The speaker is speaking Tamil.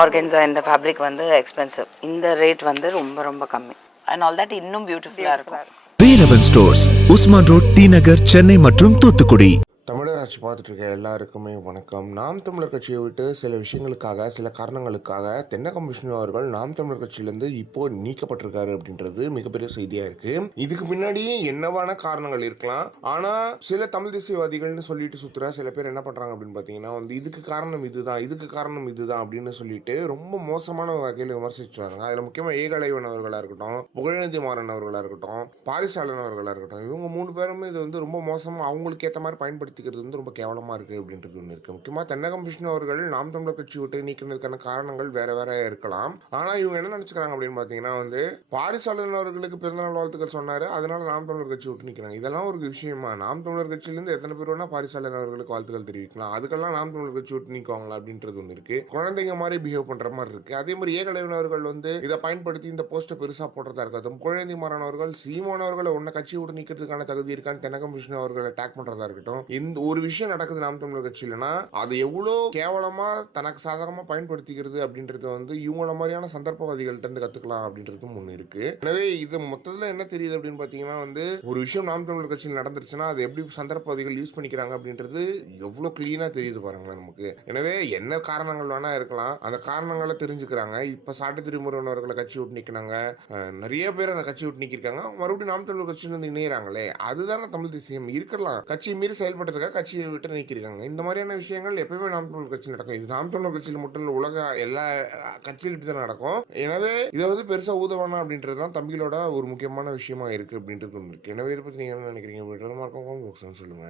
ஆர்கன்ஸா இந்த ஃபேப்ரிக் வந்து எக்ஸ்பென்சிவ். இந்த ரேட் வந்து ரொம்ப ரொம்ப கம்மி. அண்ட் ஆல் தட் இன்னும் பியூட்டிஃபுல்லாக இருக்கும். வேலவன் ஸ்டோர்ஸ், உஸ்மான் ரோட், டி நகர், சென்னை மற்றும் தூத்துக்குடி. தமிழர் ஆட்சி பார்த்துட்டு இருக்க எல்லாருக்குமே வணக்கம். நாம் தமிழர் கட்சியை விட்டு சில விஷயங்களுக்காக, சில காரணங்களுக்காக தென்னகம் விஷ்ணு அவர்கள் நாம் தமிழர் கட்சியிலேருந்து இப்போ நீக்கப்பட்டிருக்காரு அப்படின்றது மிகப்பெரிய செய்தியாக இருக்கு. இதுக்கு பின்னாடி என்னவான காரணங்கள் இருக்கலாம். ஆனால் சில தமிழ் தேசியவாதிகள்னு சொல்லிட்டு சுற்றுற சில பேர் என்ன பண்ணுறாங்க அப்படின்னு பார்த்தீங்கன்னா வந்து இதுக்கு காரணம் இதுதான், இதுக்கு காரணம் இதுதான் அப்படின்னு சொல்லிட்டு ரொம்ப மோசமான வகையில் விமர்சிச்சு வராங்க. அதில் முக்கியமாக ஏகலைவன் அவர்களாக இருக்கட்டும், புகழேந்தி மாறன் அவர்களாக இருக்கட்டும், பாரிசாலன் அவர்களாக இருக்கட்டும், இவங்க 3 பேருமே இது வந்து ரொம்ப மோசமாக அவங்களுக்கு ஏற்ற மாதிரி பயன்படுத்தி வந்து ரொம்ப கேவலமா இருக்கு அப்படின்றது ஒன்று இருக்கு. முக்கியமா தென்னகம் விஷ்ணு அவர்கள் நாம் தமிழர் கட்சி விட்டு நீக்கிறதுக்கான காரணங்கள் வேற வேற இருக்கலாம். ஆனா இவங்க என்ன நினைச்சுக்கிறாங்க அப்படின்னு பாத்தீங்கன்னா வந்து பாரிசாலன் அவர்களுக்கு பிறந்தநாள் வாழ்த்துக்கள் சொன்னாரு, அதனால நாம் தமிழர் கட்சி விட்டு நிக்கிறாங்க. இதெல்லாம் ஒரு விஷயமா? நாம் தமிழர் கட்சியிலிருந்து எத்தனை பேர் வேணா பாரிசாலன் அவர்களுக்கு வாழ்த்துக்கள் தெரிவிக்கலாம், அதுக்கெல்லாம் நாம் தமிழர் கட்சி விட்டு நீக்குவாங்களா அப்படின்றது ஒன்று இருக்கு. குழந்தைங்க மாதிரி பிஹேவ் பண்ற மாதிரி இருக்கு. அதே மாதிரி ஏகலைவன் அவர்கள் வந்து இதை பயன்படுத்தி இந்த போஸ்டை பெருசா போடுறதா இருக்கட்டும், குழந்தை மாறன் அவர்கள் சீமான் அவர்களை உன்னை கட்சி விட்டு நீக்கிறதுக்கான தகுதி இருக்கான்னு தென்னகம் விஷ்ணு அவர்களை அட்டாக் பண்றதா இருக்கட்டும். இந்த ஒரு விஷயம் நடக்குது நாம் தமிழர் கட்சியிலனா அது எவ்வளோ கேவலமா தனக்கு சாதகமா பயன்படுத்திக்கிறது அப்படின்றது வந்து இவங்கள மாதிரியான சந்தர்ப்பவாதிகள்ட்ட இருந்து கத்துக்கலாம் அப்படின்றதும் ஒண்ணு இருக்கு. எனவே இது மொத்தத்துல என்ன தெரியுது அப்படின்னு பாத்தீங்கன்னா வந்து ஒரு விஷயம் நாம் தமிழர் கட்சியில் நடந்துருச்சுன்னா அது எப்படி சந்தர்ப்பவாதிகள் யூஸ் பண்ணிக்கிறாங்க அப்படின்றது எவ்வளவு கிளீனா தெரியுது பாருங்களேன் நமக்கு. எனவே என்ன காரணங்கள் வேணா இருக்கலாம், அந்த காரணங்களை தெரிஞ்சுக்கிறாங்க. இப்ப சாட்டு திருமுருகன் அவர்களை கட்சி விட்டு நிக்கிறாங்க, நிறைய பேர் அந்த கட்சி விட்டு நிக்கிறாங்க, மறுபடியும் நாம் தமிழர் கட்சியில இருந்து இணையறாங்களே, அதுதானே தமிழ் தேசியம். இருக்கலாம் கட்சியை மீறி செயல்பட்டதுக்காக கட்சியை விட்டு நீக்கிருக்காங்க. இந்த மாதிரியான விஷயங்கள் எப்பவுமே நாம் தமிழர் கட்சியில் நடக்கும். இது நாம் தமிழர் கட்சியில் மட்டும் இல்லை, உலக எல்லா கட்சியிலும் இப்படி தான் நடக்கும். எனவே இதை வந்து பெருசா ஊதவானா அப்படின்றது தான் தம்பிகளோட ஒரு முக்கியமான விஷயமா இருக்கு அப்படின்றது ஒன்று இருக்கு. எனவே இதை பத்தி நீங்க என்ன நினைக்கிறீங்க அப்படின்றது மறக்காம சொல்லுங்க.